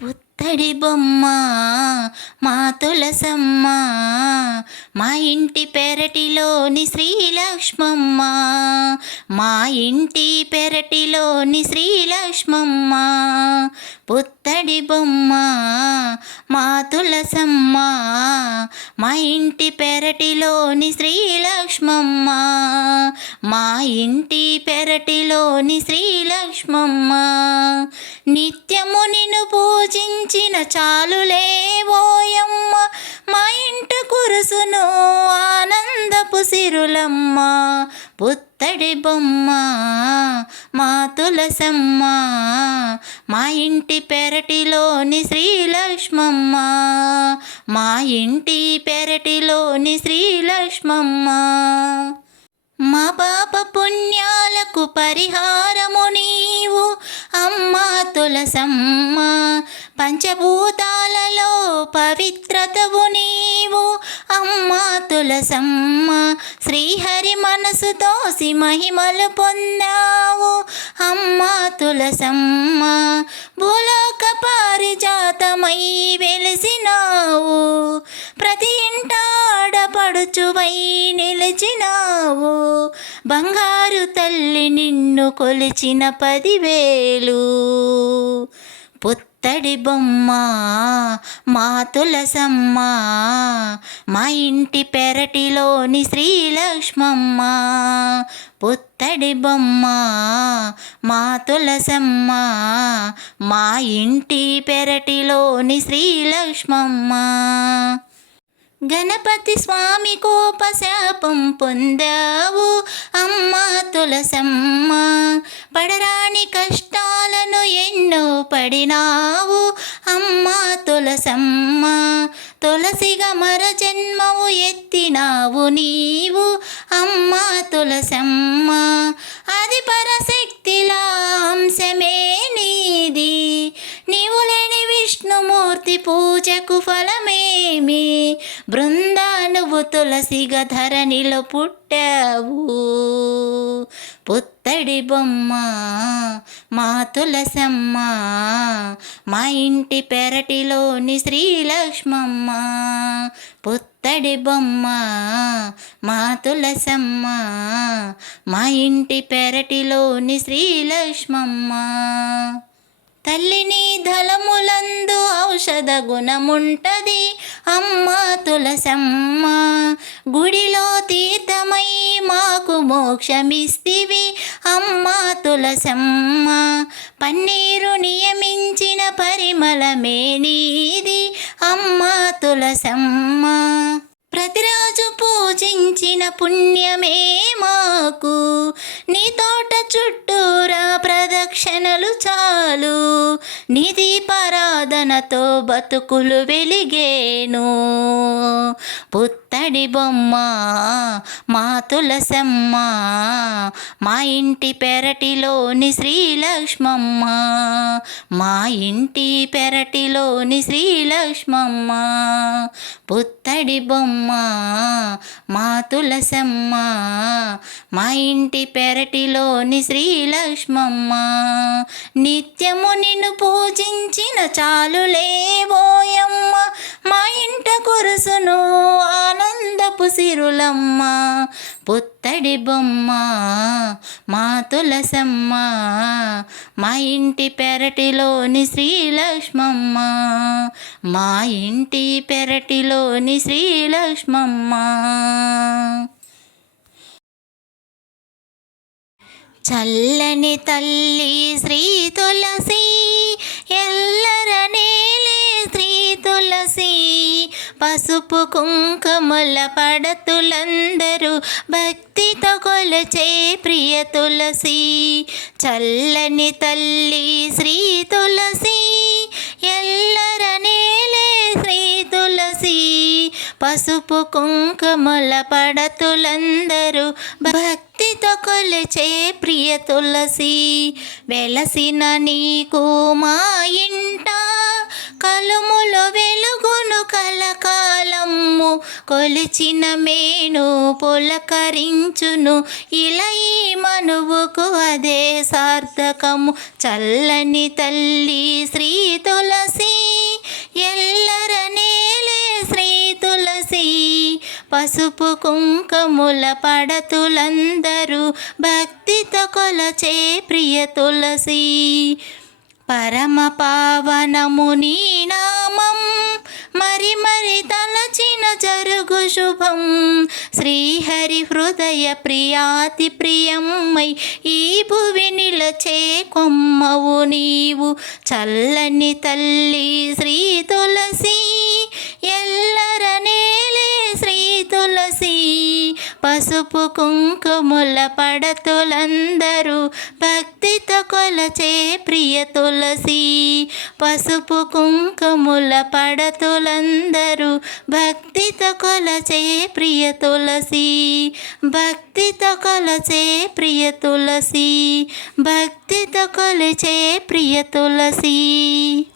Put పుత్తడి బొమ్మ మా తులసమ్మ మా ఇంటి పెరటిలోని శ్రీలక్ష్మమ్మ మా ఇంటి పెరటిలోని శ్రీలక్ష్మమ్మ పుత్తడి బొమ్మ మా తులసమ్మ మా ఇంటి పెరటిలోని శ్రీలక్ష్మమ్మ మా ఇంటి పెరటిలోని శ్రీలక్ష్మమ్మ. నిత్యము నిన్ను పూజించిన చాలులేవోయమ్మ మా ఇంట కురుసును ఆనందపు సిరులమ్మ. పుత్తడి బొమ్మ మా తులసమ్మ. మా ఇంటి పెరటిలోని శ్రీలక్ష్మమ్మ. మా ఇంటి పెరటిలోని శ్రీలక్ష్మమ్మ. మా పాప పుణ్యాలకు పరిహారము నీవు అమ్మా తులసమ్మ. పంచభూతాలలో పవిత్రతవు నీవు. అమ్మా తులసమ్మ శ్రీహరి మనసుతో మహిమలు పొందావు. అమ్మా తులసమ్మ భూలోక పారిజాతమై వెలిసినావు. ప్రతి ఇంట ఆడపడుచువై నిలిచినావు. బంగారు తల్లి నిన్ను కొలిచిన పదివేలు. పుత్తడి బొమ్మ మా తులసమ్మ మా ఇంటి పెరటిలోని శ్రీలక్ష్మమ్మ. పుత్తడి బొమ్మ మా తులసమ్మ మా ఇంటి పెరటిలోని శ్రీలక్ష్మమ్మ. గణపతి స్వామి కోపశాపం పొందావు. అమ్మా తులసమ్మ పడరాని కష్టాలను ఎన్నో పడినావు. అమ్మా తులసమ్మ తులసిగా మర జన్మవు ఎత్తినావు నీవు. అమ్మా తులసమ్మ అది పరశక్తిలా అంశమే నీది. నీవు లేని విష్ణుమూర్తి పూజకు ఫలమేమి? బృందా నువ్వు తులసిగా ధరణిలో పుట్టావు. పుత్తడి బొమ్మ మా తులసమ్మ మా ఇంటి పెరటిలోని శ్రీలక్ష్మమ్మ. పుత్తడి బొమ్మ మా తులసమ్మ మా ఇంటి పెరటిలోని శ్రీలక్ష్మమ్మ. తల్లిని ధలములందు ఔషధ గుణముంటది. అమ్మ తులసమ్మ గుడిలో తీర్థమై మాకు మోక్షమిస్తివి. అమ్మ తులసమ్మ పన్నీరు నియమించిన పరిమళమే నీది. అమ్మ తులసమ్మ ప్రతిరోజు పూజించిన పుణ్యమే మాకు. నీ తోట చుట్టూ క్షణలు చాలు. నిధి పర సాధనతో బతుకులు వెలిగేను. పుత్తడి బొమ్మ మా తులసమ్మ మా ఇంటి పెరటిలోని శ్రీలక్ష్మమ్మ మా ఇంటి పెరటిలోని శ్రీలక్ష్మమ్మ పుత్తడి బొమ్మ మా తులసమ్మ మా ఇంటి పెరటిలోని శ్రీలక్ష్మమ్మ. నిత్యము నిన్ను పూజించిన చా చాలులేవోయమ్మ మా ఇంట కురుసును ఆనందపు సిరులమ్మ. పుత్తడి బొమ్మ మా తులసమ్మ. మా ఇంటి పెరటిలోని శ్రీలక్ష్మమ్మ. మా ఇంటి పెరటిలోని శ్రీలక్ష్మమ్మ. చల్లని తల్లి శ్రీ తులసి పసుపు కుంకుమల పడతులందరూ భక్తితో కొలచే ప్రియ తులసి. చల్లని తల్లి శ్రీ తులసి ఎల్లరనేలే శ్రీ తులసి. పసుపు కుంకుమల పడతులందరూ భక్తితో కొలిచే ప్రియ తులసి. వెలసిన నీకు మా ఇంట కలుములో వెలుగును కలకాలము. కొలిచిన మేను పులకరించును. ఇలా ఈ మనువుకు అదే సార్థకము. చల్లని తల్లి శ్రీ తులసి ఎల్లర నేలే శ్రీ తులసి. పసుపు కుంకుముల పడతులందరూ భక్తితో కొలచే ప్రియ తులసి. పరమ పావనము నీ నామం. మరి మరి తలచిన జరుగు శుభం. శ్రీహరి హృదయ ప్రియాతి ప్రియమ్మై ఈ భువి నిలచే కొమ్మవు నీవు. చల్లని తల్లి శ్రీ తులసి ఎల్లర నేలే శ్రీ తులసి. పసుపు కుంకుముల పడతులందరూ భక్తితో కొలచే ప్రియ తులసి. పసుపు కుంకుముల పడతులందరూ భక్తితో కొలచే ప్రియ తులసి. భక్తితో కొలచే ప్రియ తులసి. భక్తితో కొలిచే ప్రియ తులసి.